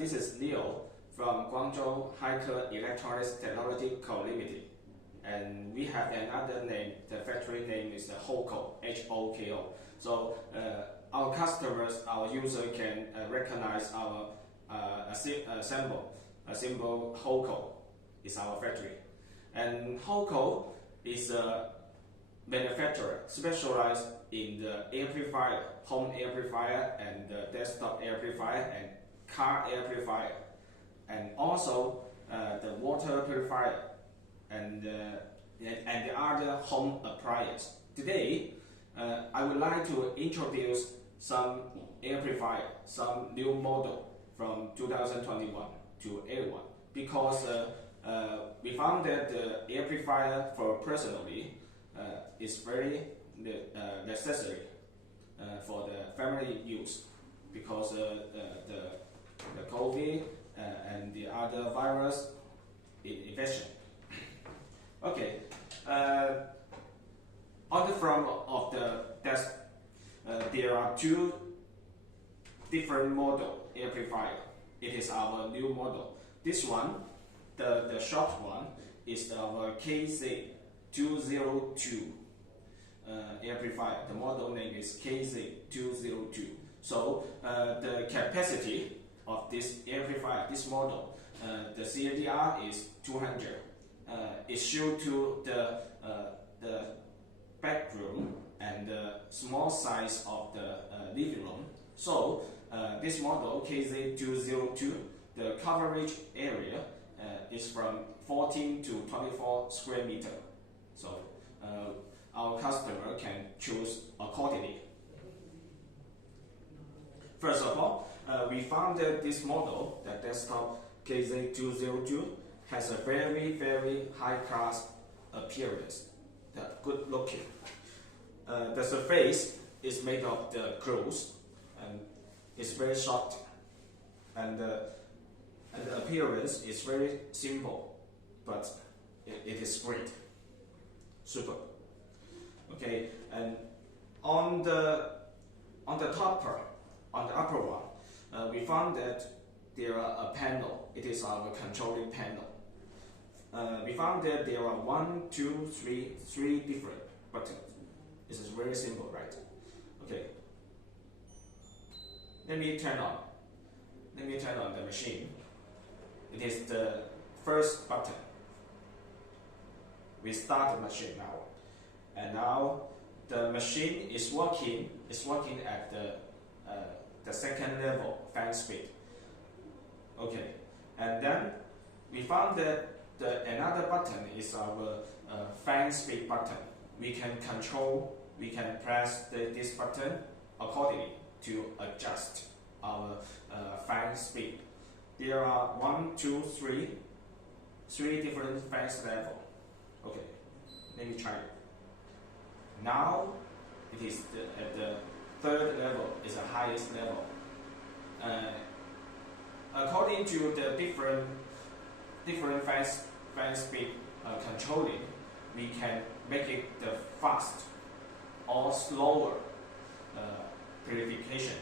This is Leo from Guangzhou Hiker Electronics Technology Co. Limited, and we have another name. The factory name is HOKO, H-O-K-O. So our customers, our user can recognize our symbol. A symbol HOKO is our factory, and HOKO is a manufacturer specialized in the air purifier, home air purifier, and the desktop air purifier, and car air purifier, and also the water purifier, and the other home appliance. Today, I would like to introduce some air purifier, some new model from 2021 to A1, because we found that the air purifier for personally is very necessary for the family use, because the COVID and the other virus infection. Okay, on the front of the desk, there are two different model air purifier. It is our new model. This one, the short one, is our KZ202 air purifier. The model name is KZ202. So the capacity of this air purifier, this model, the CADR is 200. It's shown to the bedroom and the small size of the living room. So this model KZ202, the coverage area is from 14 to 24 square meter. So our customer can choose accordingly. First of all, we found that this model, the desktop KZ202, has a very, very high class appearance, good looking. The surface is made of the glass and it's very soft, and the appearance is very simple, but it is great, super. Okay, and on the top part, on the upper one, we found that there are a panel. It is our controlling panel. We found that there are three different buttons. This is very simple, right? Okay. Let me turn on the machine. It is the first button. We start the machine now, and now the machine is working. It's working at the second level fan speed. Okay, and then we found that another button is our fan speed button. We can press this button accordingly to adjust our fan speed. There are three different fan level. Okay, let me try it. Now it is at the third level, is the highest level. According to the different fan speed controlling, we can make it the fast or slower purification.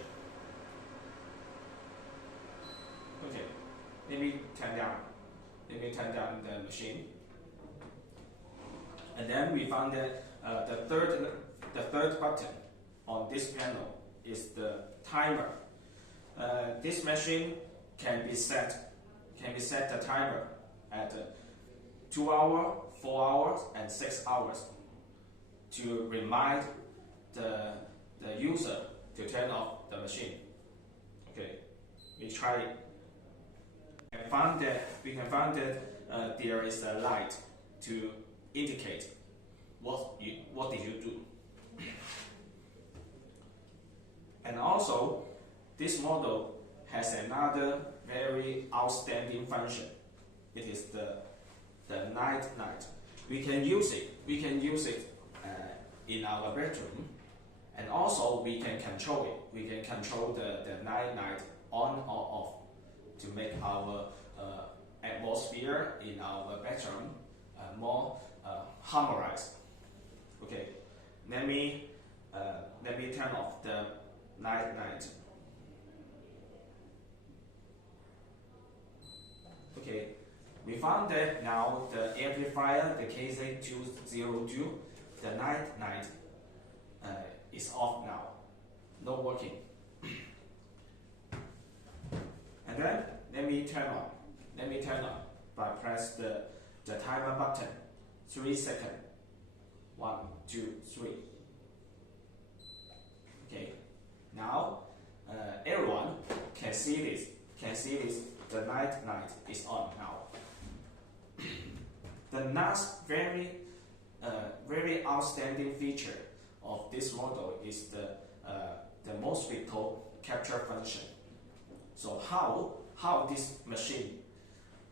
Okay, let me turn down the machine, and then we found that the third button on this panel is the timer. This machine can be set the timer at 2 hours, 4 hours, and 6 hours to remind the user to turn off the machine. Okay, we try it. We can find that there is a light to indicate what did you do. And also, this model has another very outstanding function. It is the night light. We can use it in our bedroom, and also we can control it. We can control the night light on or off to make our atmosphere in our bedroom more harmonized. Okay, let me turn off the night light. we found that now the amplifier, the KZ202, the night is off now, not working. And then let me turn on by press the timer button, 3 seconds, 1, 2, 3. Okay, now everyone can see this. The night is on now. The last very outstanding feature of this model is the mosquito capture function. So how this machine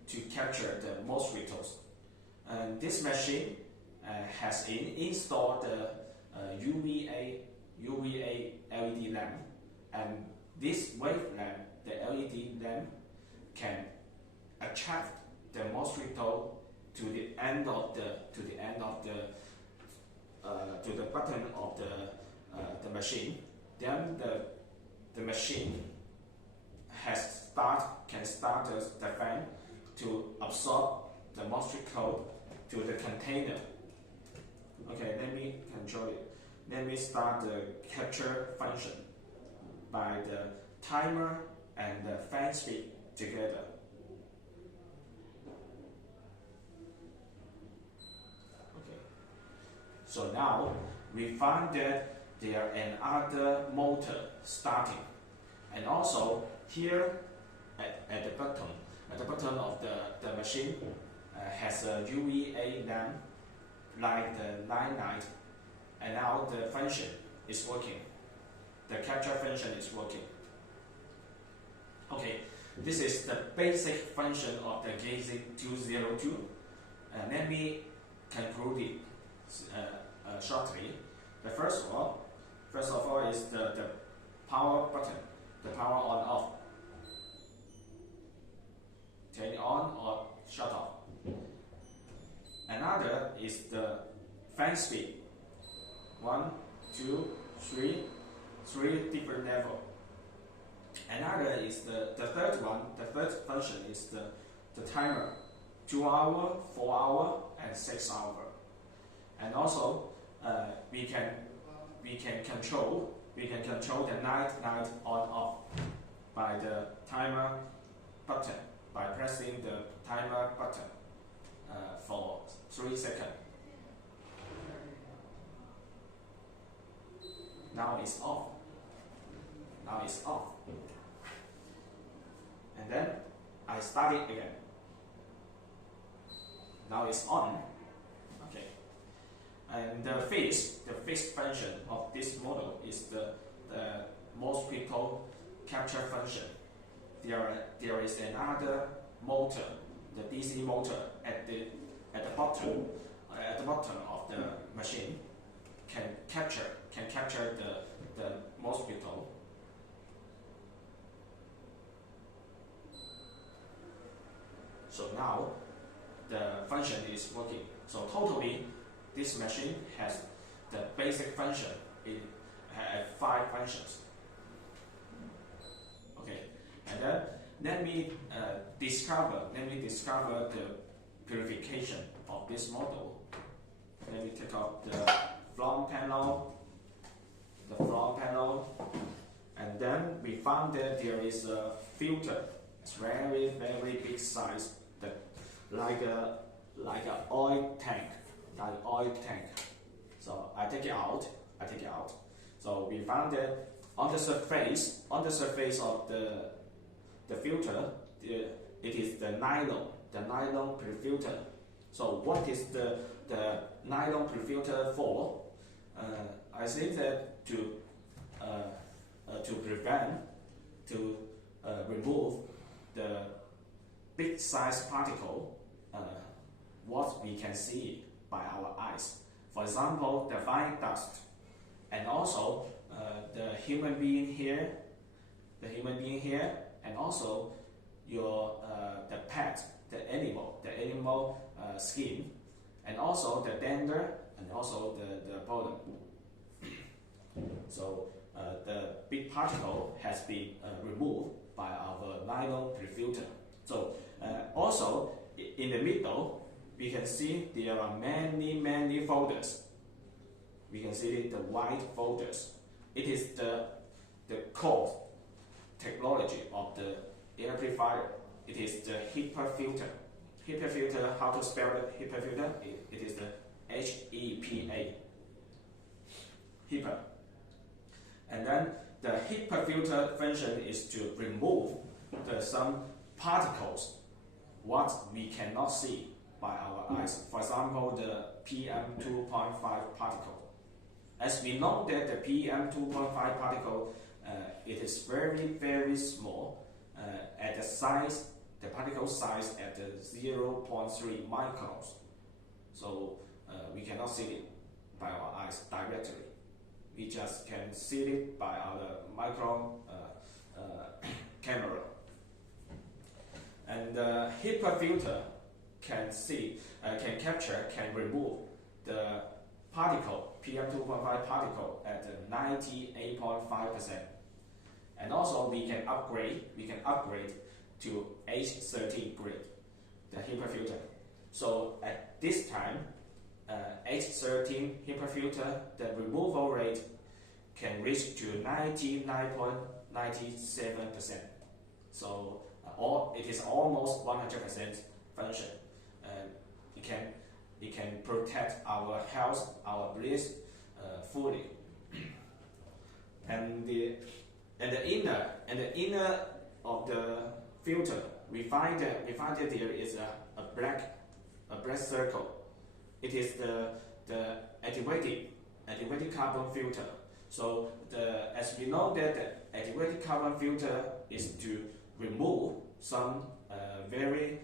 to capture the mosquitoes? And this machine has installed the UVA LED lamp, and this wave lamp, the LED lamp, can attract the mosquito to the button of the machine. Then the machine can start the fan to absorb the mosquito to the container. Okay, let me control it. Let me start the capture function by the timer and the fan speed together. Okay. So now we find that there another motor starting, and also here at the bottom of the machine has a UVA lamp like the night, and now the function is working. The capture function is working. Okay, this is the basic function of the KZ202. Let me conclude it shortly. The first of all is the power button, the power on off. Turn it on or shut off. Another is the fan speed. 1, 2, 3, 3 different levels. Another is the third one. The third function is the timer, 2 hour, 4 hour, and 6 hour. And also we can control the night on off by the timer button, by pressing the timer button for 3 seconds. Now it's off. And then I start it again. Now it's on. Okay. And the fixed function of this model is the mosquito capture function. There is another motor, the DC motor at the bottom of the machine, can capture the mosquito. So now the function is working. So totally, this machine has the basic function. It has 5 functions. Okay, and then let me discover the purification of this model. Let me take out the front panel, and then we found that there is a filter. It's very big size, like a oil tank, So I take it out. So we found that on the surface of the filter, it is the nylon pre-filter. So what is the nylon pre-filter for? I think that to remove the big size particle, what we can see by our eyes. For example, the fine dust, and also the human being here, and also your the pet, the animal skin, and also the dander, and also the pollen. So the big particle has been removed by our nylon pre-filter. So also in the middle, we can see there are many folders. We can see the white folders. It is the core technology of the air purifier. It is the HEPA filter. HEPA filter, how to spell the HEPA filter? It is the HEPA. HEPA. And then the HEPA filter function is to remove some particles what we cannot see by our eyes. For example, the PM2.5 particle. As we know that the PM2.5 particle, it is very small at the size, the particle size at the 0.3 microns. So we cannot see it by our eyes directly. We just can see it by our micron camera. And the HEPA filter can remove the particle, PM2.5 particle at 98.5%. And also we can upgrade to H13 grade, the HEPA filter. So at this time, H13 HEPA filter, the removal rate can reach to 99.97%. So it is almost 100% function. It can protect our health, our breath fully. And the inner of the filter, we find that there is a black circle. It is the activated carbon filter. So as we know that the activated carbon filter is to remove some very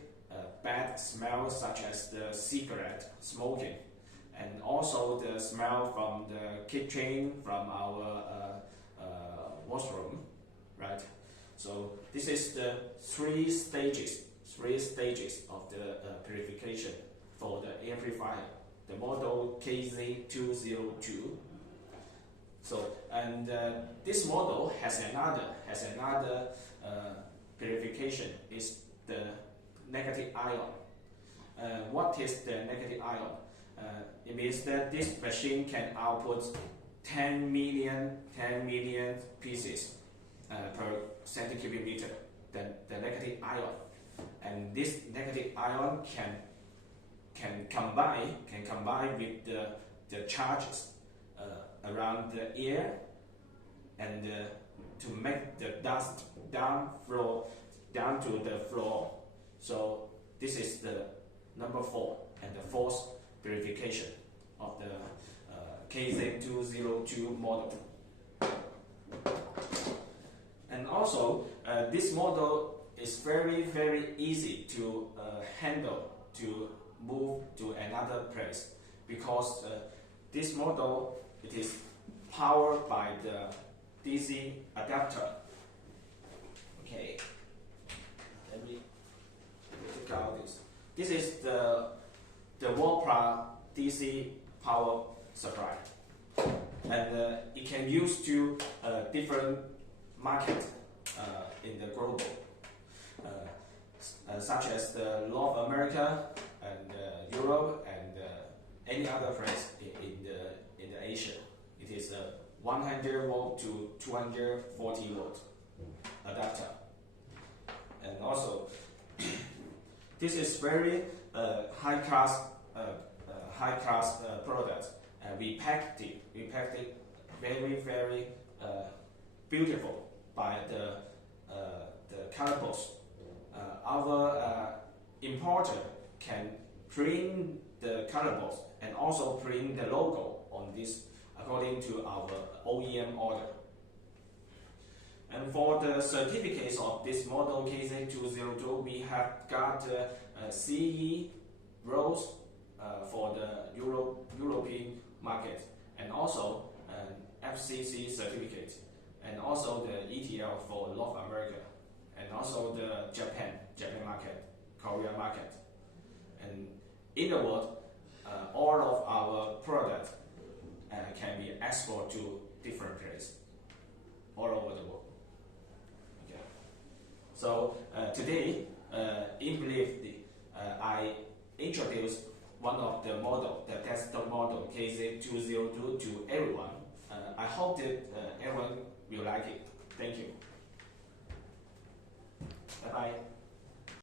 bad smell, such as the cigarette smoking, and also the smell from the kitchen, from our washroom, right? So this is the three stages of the purification for the air purifier, the model KZ202. So and this model has another purification, is the negative ion. What is the negative ion? It means that this machine can output 10 million pieces per centicubic meter, the negative ion. And this negative ion can combine with the charges around the air, and to make the dust down to the floor. So this is the number 4 and the fourth purification of the KZ202 model. And also this model is very easy to handle, to move to another place, because this model, it is powered by the DC adapter. Okay, let me take out this. This is the Wallpla DC power supply, and it can use to different market in the global, such as the North America and Europe and any other place in the Asia. It is a 100 volt to 240 volt adapter. And also this is very high class product. We packed it very beautiful by the cardboards. Our importer can print the cardboards and also print the logo on this according to our OEM order. And for the certificates of this model KZ202, we have got CE rows for the European market, and also an FCC certificate, and also the ETL for North America, and also the Japan market, Korea market. And in the world, all of our products can be exported to different places all over the world. Okay. So today, in brief, I introduced one of the model, the desktop model KZ202 to everyone. I hope that everyone will like it. Thank you. Bye bye.